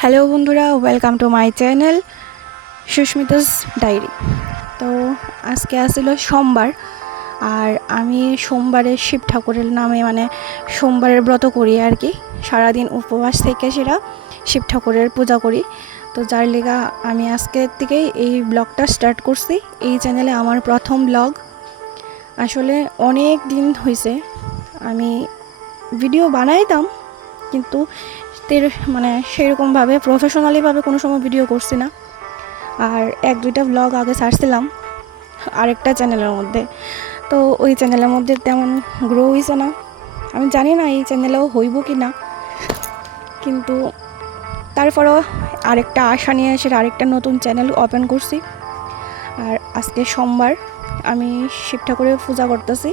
Hello বন্ধুরা, welcome to my channel Susmita's diary. তো আজকে আসছিল সোমবার, আর আমি সোমবারে শিব ঠাকুরের নামে সোমবারের ব্রত করি আর কি। সারাদিন উপবাস থেকে সেটা শিব ঠাকুরের পূজা করি। তো যার লেগা আমি আজকের থেকেই এই ব্লগটা স্টার্ট করছি। এই চ্যানেলে আমার প্রথম ব্লগ। আসলে অনেক দিন হয়েছে আমি ভিডিও বানাইতাম, কিন্তু সেরকমভাবে প্রফেশনালিভাবে কোনো সময় ভিডিও করছি না। আর এক দুইটা ব্লগ আগে ছাড়ছিলাম আরেকটা চ্যানেলের মধ্যে, তো ওই চ্যানেলের মধ্যে তেমন গ্রো হয়েছে না। আমি জানি না এই চ্যানেলেও হইব কি না, কিন্তু তারপরেও আরেকটা আশা নিয়ে সেটা আরেকটা নতুন চ্যানেল ওপেন করছি। আর আজকে সোমবার, আমি শিব ঠাকুরের পূজা করতেছি।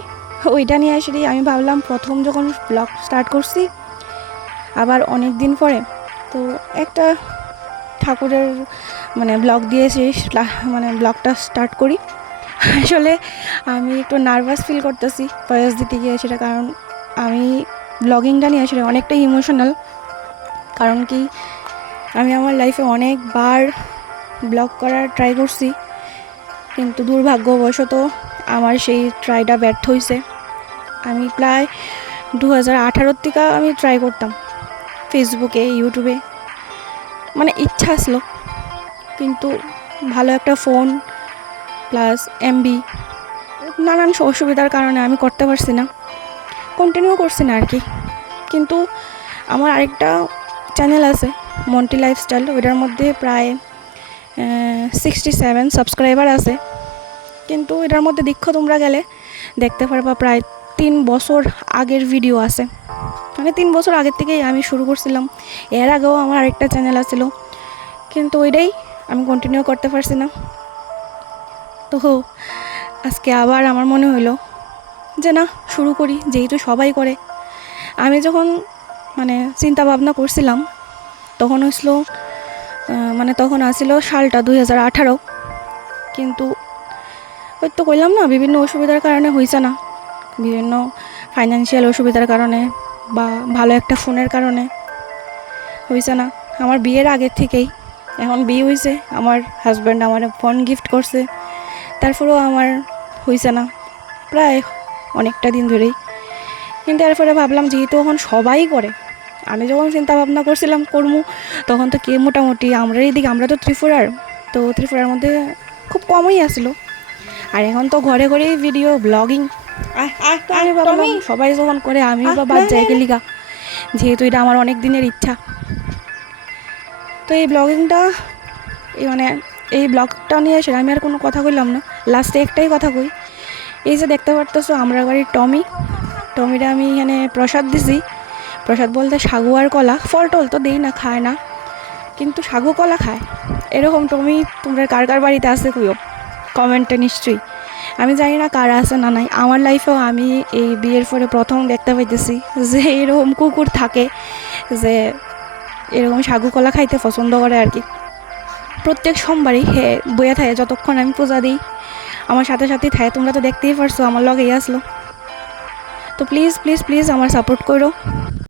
ওইটা নিয়ে আসলে আমি ভাবলাম প্রথম যখন ব্লগ স্টার্ট করছি আবার অনেক দিন পরে, তো একটা ঠাকুরের ব্লগ দিয়েছি, ব্লগটা স্টার্ট করি। আসলে আমি একটু নার্ভাস ফিল করতেছি ভয়েস দিতে গিয়ে, সেটা কারণ আমি ব্লগিংটা নিয়ে আসলে অনেকটা ইমোশনাল। কারণ কি, আমি আমার লাইফে অনেকবার ব্লগ করার ট্রাই করছি, কিন্তু দুর্ভাগ্যবশত আমার সেই ট্রাইটা ব্যর্থ হয়েছে। আমি প্রায় 2018 থেকে আমি ট্রাই করতাম ফেসবুকে, ইউটিউবে, ইচ্ছা আসলো, কিন্তু ভালো একটা ফোন প্লাস এমবি নানান অসুবিধার কারণে আমি করতে পারছি না, কন্টিনিউ করছি না আর কি। কিন্তু আমার আরেকটা চ্যানেল আছে, মন্টি লাইফস্টাইল, ওইটার মধ্যে প্রায় 67 সাবস্ক্রাইবার আছে। কিন্তু এটার মধ্যে তোমরা গেলে দেখতে পারবা প্রায় 3 বছর আগের ভিডিও আছে। 3 বছর আগের থেকেই আমি শুরু করছিলাম। এর আগেও আমার আরেকটা চ্যানেল আছিল, কিন্তু ওইটাই আমি কন্টিনিউ করতে পারছি না। তো আজকে আবার আমার মনে হলো যে না, শুরু করি, যেহেতু সবাই করে। আমি যখন চিন্তা ভাবনা করছিলাম তখন হয়েছিল তখন আসছিল সালটা 2018, কিন্তু ওই তো কইলাম না, বিভিন্ন অসুবিধার কারণে হয়েছে না, বিভিন্ন ফাইন্যান্সিয়াল অসুবিধার কারণে বা ভালো একটা ফোনের কারণে হয়েছে না। আমার বিয়ের আগের থেকেই, এখন বিয়ে হয়েছে, আমার হাজব্যান্ড আমার ফোন গিফট করছে, তারপরেও আমার হয়েছে না প্রায় অনেকটা দিন ধরেই। কিন্তু এরপরে ভাবলাম যেহেতু এখন সবাই করে, আমি যখন চিন্তা ভাবনা করছিলাম করবো, তখন তো মোটামুটি আমরা তো ত্রিপুরার, তো ত্রিপুরার মধ্যে খুব কমই আসলো। আর এখন তো ঘরে ঘরেই ভিডিও ব্লগিং। তো আমি ভাবলাম সবাই যখন করে আমিও বা বাদ যাই গেলিগা, যেহেতু এটা আমার অনেক দিনের ইচ্ছা। তো এই ব্লগিংটা এই ব্লগটা নিয়ে এসে আমি আর কোনো কথা কইলাম না, লাস্টে একটাই কথা কই। এই যে দেখতে পারতেছো আমরা বাড়ির টমিটা আমি এখানে প্রসাদ দিছি। প্রসাদ বলতে সাগু আর কলা, ফল টল তো দেই না, খায় না, কিন্তু সাগু কলা খায়। এরকম টমি তোমরা কার কার বাড়িতে আছে কইও কমেন্টে নিশ্চয়ই। আমি জানি না কারা আছে না নাই, আমার লাইফেও আমি এই বিয়ের পরে প্রথম দেখতে পাইতেছি যে এরকম কুকুর থাকে যে এরকম সাগু কলা খাইতে পছন্দ করে আর কি। প্রত্যেক সোমবারই বইয়া থাকে, যতক্ষণ আমি পূজা দিই আমার সাথে সাথেই থাকে। তোমরা তো দেখতেই পারছো, আমার লগেই আসলো। তো প্লিজ প্লিজ প্লিজ আমার সাপোর্ট করো,